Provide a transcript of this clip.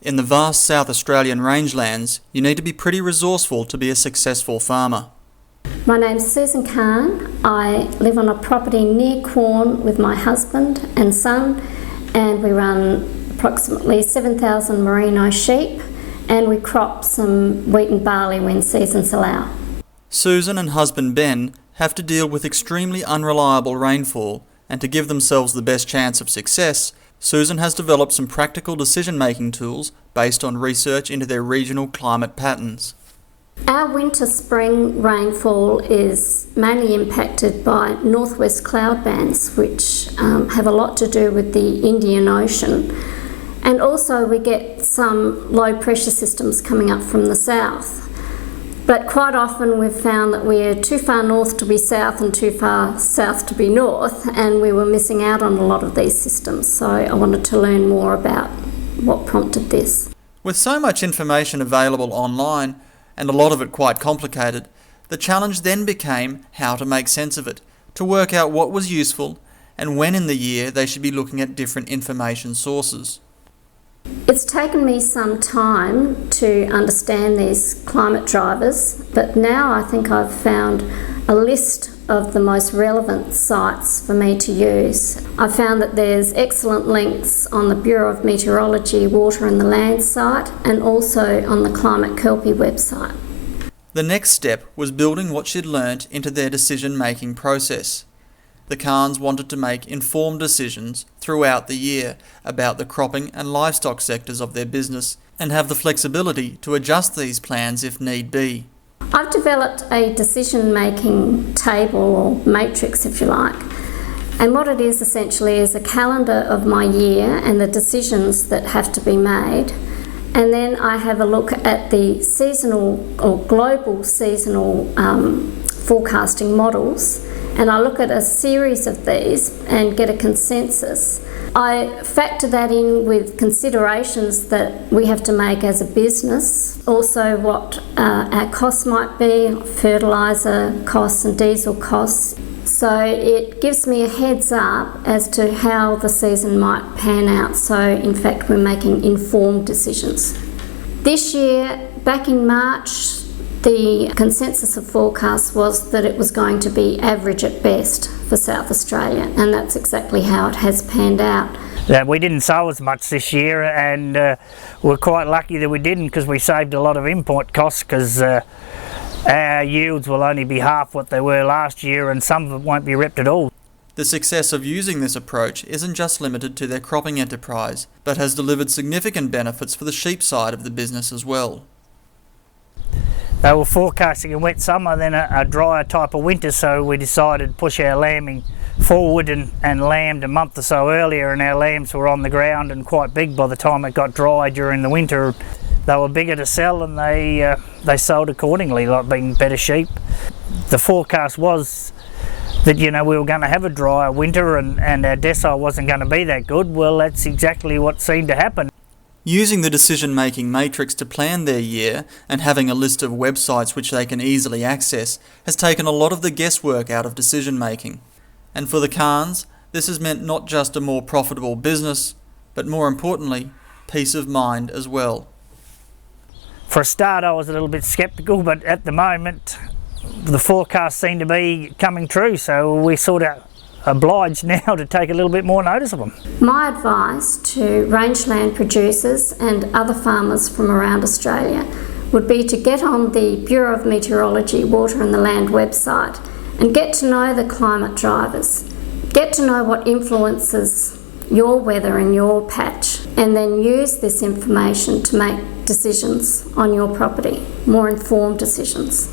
In the vast South Australian rangelands, you need to be pretty resourceful to be a successful farmer. My name's Susan Carn. I live on a property near Quorn with my husband and son, and we run approximately 7,000 merino sheep, and we crop some wheat and barley when seasons allow. Susan and husband Ben have to deal with extremely unreliable rainfall, and to give themselves the best chance of success, Susan has developed some practical decision-making tools based on research into their regional climate patterns. Our winter-spring rainfall is mainly impacted by northwest cloud bands, which have a lot to do with the Indian Ocean. And also we get some low-pressure systems coming up from the south. But quite often we've found that we're too far north to be south and too far south to be north, and we were missing out on a lot of these systems. So I wanted to learn more about what prompted this. With so much information available online, and a lot of it quite complicated, the challenge then became how to make sense of it, to work out what was useful and when in the year they should be looking at different information sources. It's taken me some time to understand these climate drivers, but now I think I've found a list of the most relevant sites for me to use. I found that there's excellent links on the Bureau of Meteorology, Water and the Land site, and also on the Climate Kelpie website. The next step was building what she'd learnt into their decision-making process. The Carns wanted to make informed decisions throughout the year about the cropping and livestock sectors of their business and have the flexibility to adjust these plans if need be. I've developed a decision-making table or matrix, if you like, and what it is essentially is a calendar of my year and the decisions that have to be made. And then I have a look at the seasonal or global seasonal forecasting models, and I look at a series of these and get a consensus. I factor that in with considerations that we have to make as a business, also what our costs might be, fertiliser costs and diesel costs. So it gives me a heads up as to how the season might pan out. So in fact, we're making informed decisions. This year, back in March, the consensus of forecasts was that it was going to be average at best for South Australia, and that's exactly how it has panned out. We didn't sow as much this year, and we're quite lucky that we didn't, because we saved a lot of import costs, because our yields will only be half what they were last year, and some of it won't be ripped at all. The success of using this approach isn't just limited to their cropping enterprise, but has delivered significant benefits for the sheep side of the business as well. They were forecasting a wet summer, then a drier type of winter, so we decided to push our lambing forward and lambed a month or so earlier, and our lambs were on the ground and quite big by the time it got dry during the winter. They were bigger to sell, and they sold accordingly, like being better sheep. The forecast was that, we were going to have a drier winter and our decile wasn't going to be that good. Well, that's exactly what seemed to happen. Using the decision-making matrix to plan their year and having a list of websites which they can easily access has taken a lot of the guesswork out of decision-making. And for the Carns, this has meant not just a more profitable business, but more importantly, peace of mind as well. For a start, I was a little bit sceptical, but at the moment, the forecasts seem to be coming true, so we're sort of obliged now to take a little bit more notice of them. My advice to rangeland producers and other farmers from around Australia would be to get on the Bureau of Meteorology, Water and the Land website and get to know the climate drivers. Get to know what influences your weather in your patch, and then use this information to make decisions on your property, more informed decisions.